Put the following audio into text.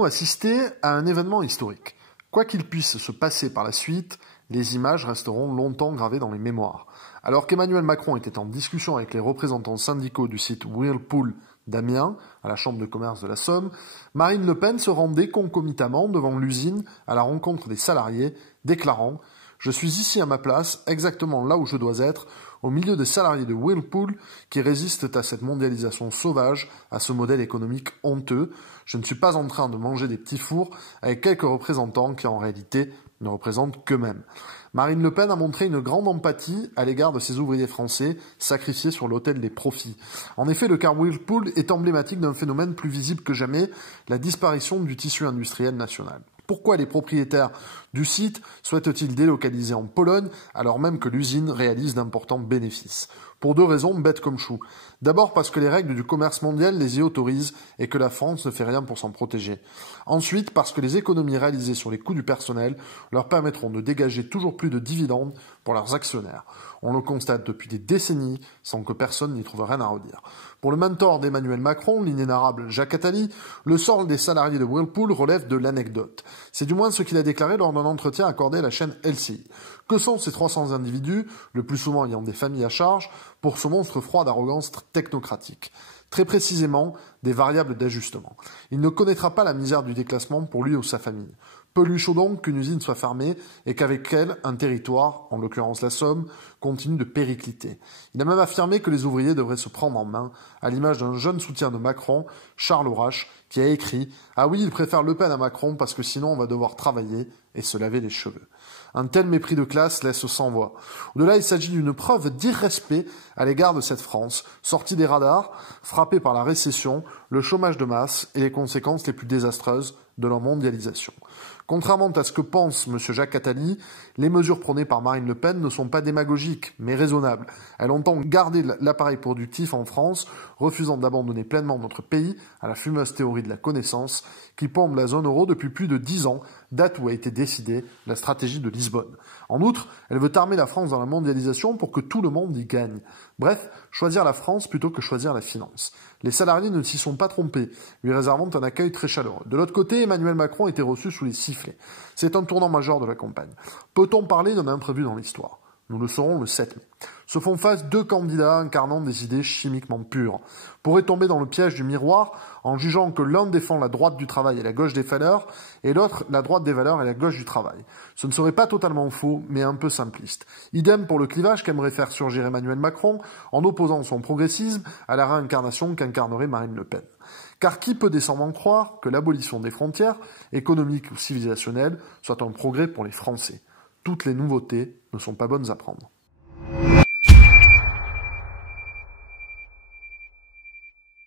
Allons-nous assister à un événement historique? Quoi qu'il puisse se passer par la suite, les images resteront longtemps gravées dans les mémoires. Alors qu'Emmanuel Macron était en discussion avec les représentants syndicaux du site Whirlpool d'Amiens, à la Chambre de commerce de la Somme, Marine Le Pen se rendait concomitamment devant l'usine à la rencontre des salariés, déclarant « Je suis ici à ma place, exactement là où je dois être, au milieu des salariés de Whirlpool qui résistent à cette mondialisation sauvage, à ce modèle économique honteux. Je ne suis pas en train de manger des petits fours avec quelques représentants qui en réalité ne représentent qu'eux-mêmes. » Marine Le Pen a montré une grande empathie à l'égard de ces ouvriers français sacrifiés sur l'autel des profits. En effet, le cas Whirlpool est emblématique d'un phénomène plus visible que jamais, la disparition du tissu industriel national. Pourquoi les propriétaires du site souhaitent-ils délocaliser en Pologne alors même que l'usine réalise d'importants bénéfices? Pour deux raisons bêtes comme chou. D'abord parce que les règles du commerce mondial les y autorisent et que la France ne fait rien pour s'en protéger. Ensuite parce que les économies réalisées sur les coûts du personnel leur permettront de dégager toujours plus de dividendes pour leurs actionnaires. On le constate depuis des décennies sans que personne n'y trouve rien à redire. Pour le mentor d'Emmanuel Macron, l'inénarrable Jacques Attali, le sort des salariés de Whirlpool relève de l'anecdote. C'est du moins ce qu'il a déclaré lors d'un entretien accordé à la chaîne LCI. Que sont ces 300 individus, le plus souvent ayant des familles à charge, pour ce monstre froid d'arrogance technocratique? Très précisément, des variables d'ajustement. Il ne connaîtra pas la misère du déclassement pour lui ou sa famille. Peu lui chaud donc qu'une usine soit fermée et qu'avec elle, un territoire, en l'occurrence la Somme, continue de péricliter. Il a même affirmé que les ouvriers devraient se prendre en main, à l'image d'un jeune soutien de Macron, Charles Aurache, qui a écrit « Ah oui, il préfère Le Pen à Macron parce que sinon on va devoir travailler et se laver les cheveux ». Un tel mépris de classe laisse sans voix. Au-delà, il s'agit d'une preuve d'irrespect à l'égard de cette France, sortie des radars, frappée par la récession, le chômage de masse et les conséquences les plus désastreuses de la mondialisation. Contrairement à ce que pense M. Jacques Attali, les mesures prônées par Marine Le Pen ne sont pas démagogiques, mais raisonnables. Elle entend garder l'appareil productif en France, refusant d'abandonner pleinement notre pays à la fumeuse théorie de la connaissance qui plombe la zone euro depuis plus de 10 ans, date où a été décidée la stratégie de Lisbonne. En outre, elle veut armer la France dans la mondialisation pour que tout le monde y gagne. Bref, choisir la France plutôt que choisir la finance. Les salariés ne s'y sont pas trompés, lui réservant un accueil très chaleureux. De l'autre côté, Emmanuel Macron était reçu sous les sifflets. C'est un tournant majeur de la campagne. Peut-on parler d'un imprévu dans l'histoire? Nous le saurons le 7 mai. Se font face deux candidats incarnant des idées chimiquement pures. Pourraient tomber dans le piège du miroir en jugeant que l'un défend la droite du travail et la gauche des valeurs, et l'autre la droite des valeurs et la gauche du travail. Ce ne serait pas totalement faux, mais un peu simpliste. Idem pour le clivage qu'aimerait faire surgir Emmanuel Macron en opposant son progressisme à la réincarnation qu'incarnerait Marine Le Pen. Car qui peut décemment croire que l'abolition des frontières, économiques ou civilisationnelles, soit un progrès pour les Français? Toutes les nouveautés ne sont pas bonnes à prendre.